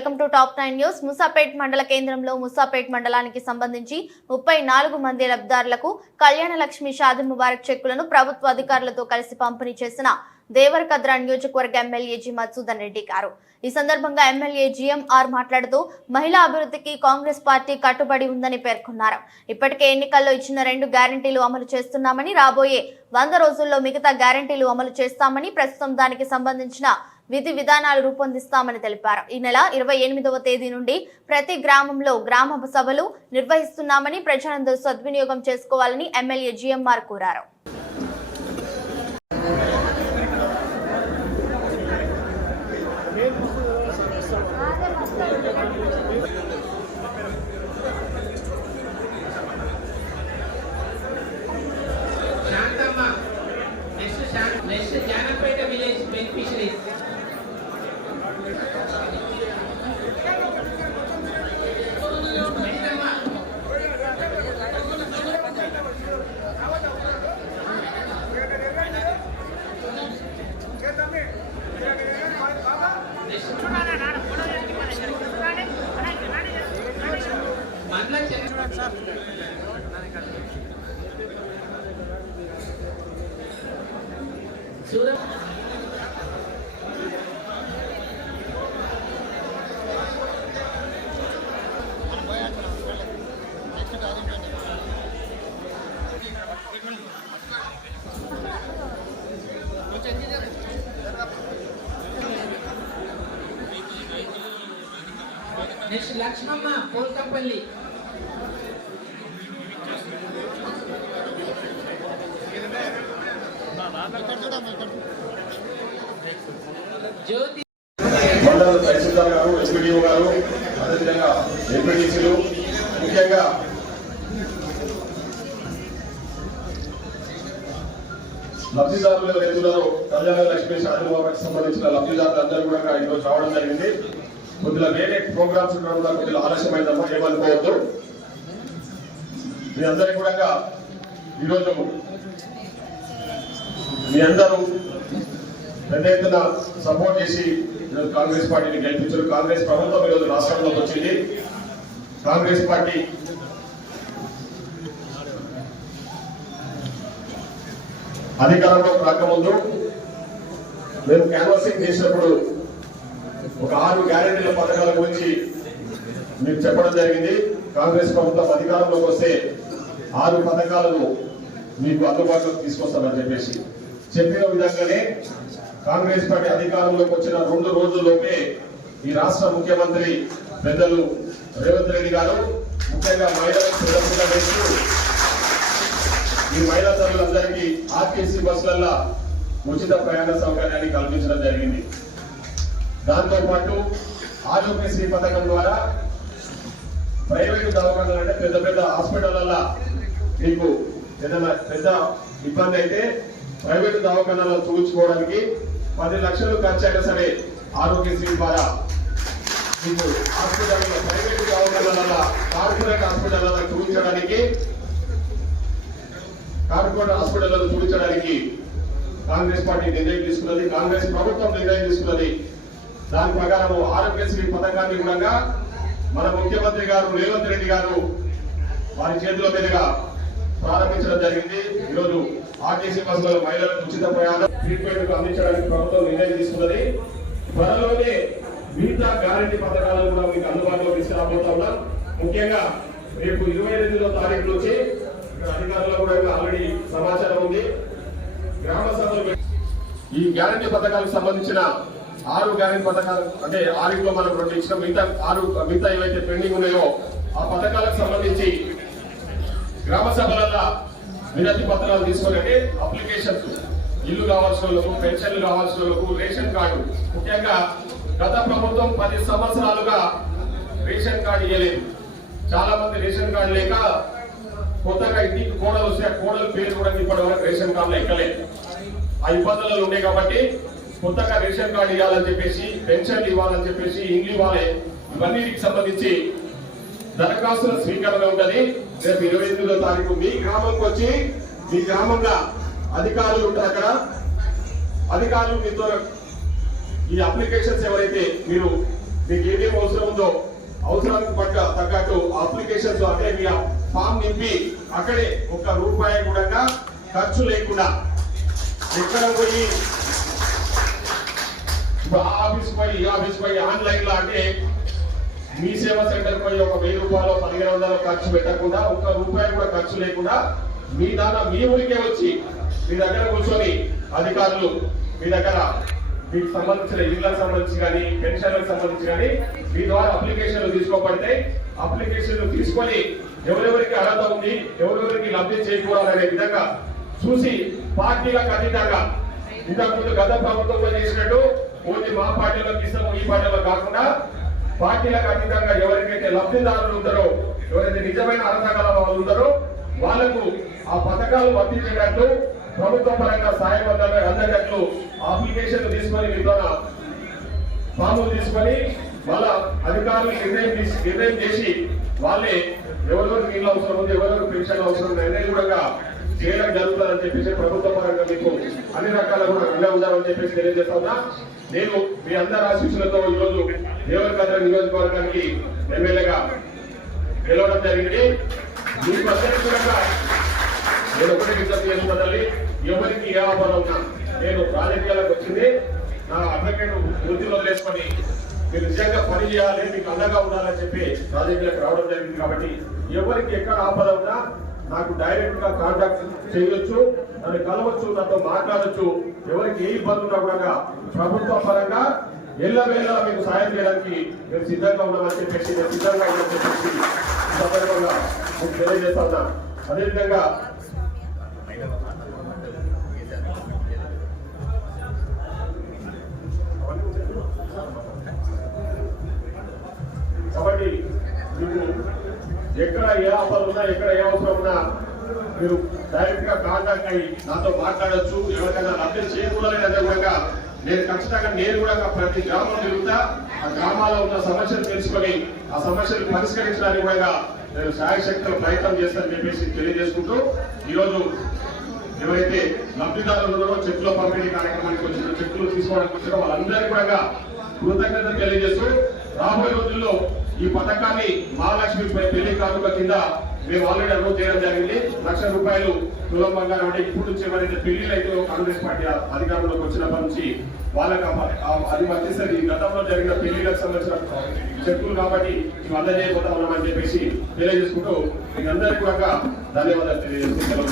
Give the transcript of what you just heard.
Welcome to top 9 news. Moosapet మండల కేంద్రంలో ముసాపేట్ మండలానికి సంబంధించి 34 మంది లబ్ధిదారులకు కళ్యాణ లక్ష్మి షాదీ ముబారక్ చెక్కులను ప్రభుత్వ అధికారులతో కలిసి పంపిణీ చేసిన దేవరకద్ర నియోజకవర్గ ఎమ్మెల్యే జి మధుసూదన్ రెడ్డి గారు. ఈ సందర్భంగా ఎమ్మెల్యే జిఎంఆర్ మాట్లాడుతూ మహిళా అభివృద్ధికి కాంగ్రెస్ పార్టీ కట్టుబడి ఉందని పేర్కొన్నారు. ఇప్పటికే ఎన్నికల్లో ఇచ్చిన 2 గ్యారెంటీలు అమలు చేస్తున్నామని, రాబోయే 100 రోజుల్లో మిగతా గ్యారెంటీలు అమలు చేస్తామని, ప్రస్తుతం దానికి సంబంధించిన విధి విధానాలు రూపొందిస్తామని తెలిపారు. ఈ నెల 28వ తేదీ నుండి ప్రతి గ్రామంలో గ్రామ సభలు నిర్వహిస్తున్నామని, ప్రజలందరూ సద్వినియోగం చేసుకోవాలని ఎమ్మెల్యే జిఎంఆర్ కోరారు. నెక్స్ట్ లక్ష్మమ్మ పోల్కంపల్లి, జ్యోతి మండల తహసీల్దార్ గారు, ఎస్పీడీఓ గారు, అదేవిధంగా ఎంపీటీసీలు, ముఖ్యంగా లబ్ధిదారులు రైతులలో కళ్యాణ లక్ష్మి షాదీ ముబారక్ సంబంధించిన లబ్ధిదారులందరూ కూడా ఈరోజు రావడం జరిగింది. కొద్దిగా వేరే ప్రోగ్రామ్స్ ఉండడం వల్ల కొద్దిగా ఆలస్యమైందమ్మా, ఏమనుకోవద్దు. మీ అందరికీ కూడా ఈరోజు మీ అందరూ పెద్ద ఎత్తున సపోర్ట్ చేసి కాంగ్రెస్ పార్టీని గెలిపించారు. కాంగ్రెస్ ప్రభుత్వం ఈరోజు రాష్ట్రంలోకి వచ్చింది. కాంగ్రెస్ పార్టీ అధికారంలో రాకముందు మేము క్యాన్వాసింగ్ చేసినప్పుడు ఒక 6 గ్యారెంటీల పథకాల గురించి మీకు చెప్పడం జరిగింది. కాంగ్రెస్ ప్రభుత్వం అధికారంలోకి వస్తే 6 పథకాలను మీకు అందుబాటులోకి తీసుకొస్తామని చెప్పేసి చెప్పిన విధంగానే కాంగ్రెస్ పార్టీ అధికారంలోకి వచ్చిన 2 రోజుల్లోపే ఈ రాష్ట్ర ముఖ్యమంత్రి పెద్దలు రేవంత్ రెడ్డి గారు ముఖ్యంగా మహిళలకు వేస్తూ ఈ మహిళా తల్లులందరికీ ఆర్టీసీ బస్సులలో ఉచిత ప్రయాణ సౌకర్యాన్ని కల్పించడం జరిగింది. దాంతో పాటు ఆరోగ్యశ్రీ పథకం ద్వారా ప్రైవేటు దవాఖానాలు అంటే పెద్ద పెద్ద హాస్పిటళ్లలో మీకు ఏదైనా పెద్ద ఇబ్బంది అయితే ప్రైవేటు దవాఖానాల్లో చూపించుకోవడానికి 10 లక్షలు ఖర్చు అయినా సరే ఆరోగ్యశ్రీ ద్వారా మీకు హాస్పిటల్లో ప్రైవేటు దవాఖానాలలో కార్పొరేట్ హాస్పిటళ్లలో చూపించడానికి కాంగ్రెస్ పార్టీ నిర్ణయం తీసుకున్నది, కాంగ్రెస్ ప్రభుత్వం నిర్ణయం తీసుకున్నది. దాని ప్రకారం ఆరోగ్యశ్రీ పథకాన్ని కూడా మన ముఖ్యమంత్రి గారు రేవంత్ రెడ్డి గారు వారి చేతుల మీదుగా ప్రారంభించడం జరిగింది. ఈరోజు ఆర్టీసీ బస్సులలో మహిళలకు ఉచిత ప్రయాణం ట్రీట్మెంట్ అందించడానికి ప్రభుత్వం నిర్ణయం తీసుకున్నది. త్వరలోనే మిగతా గ్యారెంటీ పథకాలను కూడా మీకు అందుబాటులో తీసుకురాబోతా ఉన్నాం. ముఖ్యంగా రేపు 22వ తారీఖు నుంచి అధికారులు కూడా ఆల్రెడీ సమాచారం ఉంది. గ్రామ సభలు ఈ గ్యారెంటీ పథకాలకు సంబంధించిన 6 గ్యారెంటీ పథకాలు అంటే 6లో మనం 2 ఇచ్చిన మిగతా ఏవైతే పెండింగ్ ఉన్నాయో ఆ పథకాలకు సంబంధించి గ్రామ సభలలో వినతి పత్రాలు తీసుకుని అప్లికేషన్స్, ఇల్లు కావాల్సిన వాళ్ళకు, పెన్షన్లు కావాల్సిన వాళ్ళకు, రేషన్ కార్డు, ముఖ్యంగా గత ప్రభుత్వం 10 సంవత్సరాలుగా రేషన్ కార్డు ఇవ్వలేదు. చాలా మంది రేషన్ కార్డు లేక కొత్తగా ఇంటికి కోడలు వస్తే ఆ కోడల పేరు కూడా ఇప్పటి వరకు రేషన్ కార్డులో ఎక్కలేదు. ఆ ఇబ్బందులలో ఉండే కాబట్టి కొత్తగా రేషన్ కార్డు ఇవ్వాలని చెప్పేసి, పెన్షన్లు ఇవ్వాలని చెప్పేసి, ఇండ్లు ఇవ్వాలి, ఇవన్నిటికి సంబంధించి దరఖాస్తుల స్వీకరణ ఉంటది. రేపు 28వ తారీఖు మీ గ్రామంకి వచ్చి మీ గ్రామంలో అధికారులు ఉంటారు. అక్కడ అధికారులు మీతో ఈ అప్లికేషన్స్ ఎవరైతే మీరు మీకు ఏమేమి అవసరం ఉందో అవసరానికి తగ్గట్టు అప్లికేషన్స్ అంటే మీ ఫామ్ నింపి అక్కడే ₹1 కూడా ఖర్చు లేకుండా ఎక్కడ పోయి ఆ ఆఫీస్ పోయి ఈ ఆఫీస్ పోయి ఆన్లైన్ లో అంటే మీ సేవా సెంటర్ పోయి ₹1000 1500 ఖర్చు పెట్టకుండా ₹1 కూడా ఖర్చు లేకుండా మీ మీ ఊరికే వచ్చి మీ దగ్గర కూర్చొని అధికారులు మీ దగ్గర మీకు సంబంధించిన ఇళ్లకు సంబంధించి కానీ పెన్షన్లకు సంబంధించి కానీ మీ ద్వారా అప్లికేషన్లు తీసుకోబడితే అప్లికేషన్లు తీసుకొని ఎవరెవరికి అర్హత ఉంది ఎవరెవరికి లబ్ధి చేకూరాలనే విధంగా చూసి పార్టీలకు అతీతంగా ఇంతకుముందు గత ప్రభుత్వంలో చేసినట్టు ఓన్లీ మా పార్టీలోకి ఇస్తాము ఈ పార్టీలో కాకుండా పార్టీలకు అతీతంగా ఎవరికైతే లబ్ధిదారులు ఉంటారో ఎవరైతే నిజమైన అర్హత గల వాళ్ళు ఉంటారో వాళ్లకు ఆ పథకాలు వర్తించేటట్లు ప్రభుత్వ పరంగా సాయం అందేటట్లు అప్లికేషన్ తీసుకొని మీ ద్వారా ఫాములు తీసుకొని వాళ్ళ అధికారులు నిర్ణయం చేసి వాళ్ళే ఎవరెవరికి నీళ్ళు అవసరం ఉంది ఎవరెవరికి పెన్షన్ అవసరం ఉంది అనేది కూడా చేయడం జరుగుతుందని చెప్పేసి ప్రభుత్వ పరంగా మీకు అన్ని రకాల కూడా అండ ఉండాలని చెప్పేసి తెలియజేస్తా ఉన్నా. నేను మీ అందరి ఆశీస్సులతో ఈరోజు దేవరకద్ర నియోజకవర్గానికి ఎమ్మెల్యేగా గెలవడం జరిగింది. మీకు అందరికీ కూడా నేను ఒకటే విజ్ఞప్తి చేస్తున్నది, ఎవరికి ఏ ఆహ్వానం ఉన్నా నేను రాజకీయాలకు వచ్చింది నా అడ్వకేట్ వృత్తిలో వదిలేసుకొని మీరు నిజంగా పని చేయాలి మీకు అండగా ఉండాలని చెప్పి రాజకీయాలకు రావడం జరిగింది. కాబట్టి ఎవరికి ఎక్కడ ఆపద ఉన్నా నాకు డైరెక్ట్ గా కాంటాక్ట్ చేయొచ్చు, నన్ను కలవచ్చు, నాతో మాట్లాడచ్చు. ఎవరికి ఏ ఇబ్బంది ఉన్నా కూడా ప్రభుత్వ పరంగా ఎల్లవేళ మీకు సాయం చేయడానికి మేము సిద్ధంగా ఉన్నామని చెప్పేసి నేను సిద్ధంగా ఉన్నామని చెప్పేసి సందర్భంగా మీకు తెలియజేస్తా ఉన్నా. అదేవిధంగా కాబట్టి మీకు ఎక్కడ ఏ ఆఫర్ ఉన్నా ఎక్కడ ఏ అవసరం ఉన్నా మీరు డైరెక్ట్ గా కాంటాక్ట్ అయ్యి నాతో మాట్లాడచ్చు. ఎవరికైనా లబ్ధి చేకూరాలనే విధంగా నేను ఖచ్చితంగా నేను కూడా ప్రతి గ్రామం తిరుగుతా, ఆ గ్రామాల్లో ఉన్న సమస్యలు తెలుసుకొని ఆ సమస్యలు పరిష్కరించడానికి కూడా నేను శాయశక్తుల ప్రయత్నం చేస్తానని చెప్పేసి తెలియజేసుకుంటూ ఈరోజు ఎవరైతే లబ్ధిదారులు ఉన్నారో చెక్కుల పంపిణీ కార్యక్రమానికి వచ్చిన చెక్కులు తీసుకోవడానికి వచ్చిన వాళ్ళందరికీ కూడా కృతజ్ఞతలు తెలియజేస్తూ రాబోయే రోజుల్లో ఈ పథకాన్ని మహాలక్ష్మి పెళ్లి కానుక కింద మేము ఆల్రెడీ అనౌన్స్ చేయడం జరిగింది. ₹1,00,000 తులం బంగారం అంటే ఇప్పుడు నుంచి ఎవరైతే పెళ్లిళ్ళు అయితే కాంగ్రెస్ పార్టీ అధికారంలోకి వచ్చినప్పటి నుంచి వాళ్ళకి అది వర్తిస్తుంది. గతంలో జరిగిన పెళ్లిళ్ళకు సంబంధించిన చెక్కులు కాబట్టి మేము అందజేయబోతా ఉన్నామని చెప్పేసి తెలియజేసుకుంటూ మీ అందరికీ కూడా ధన్యవాదాలు తెలియజేస్తూ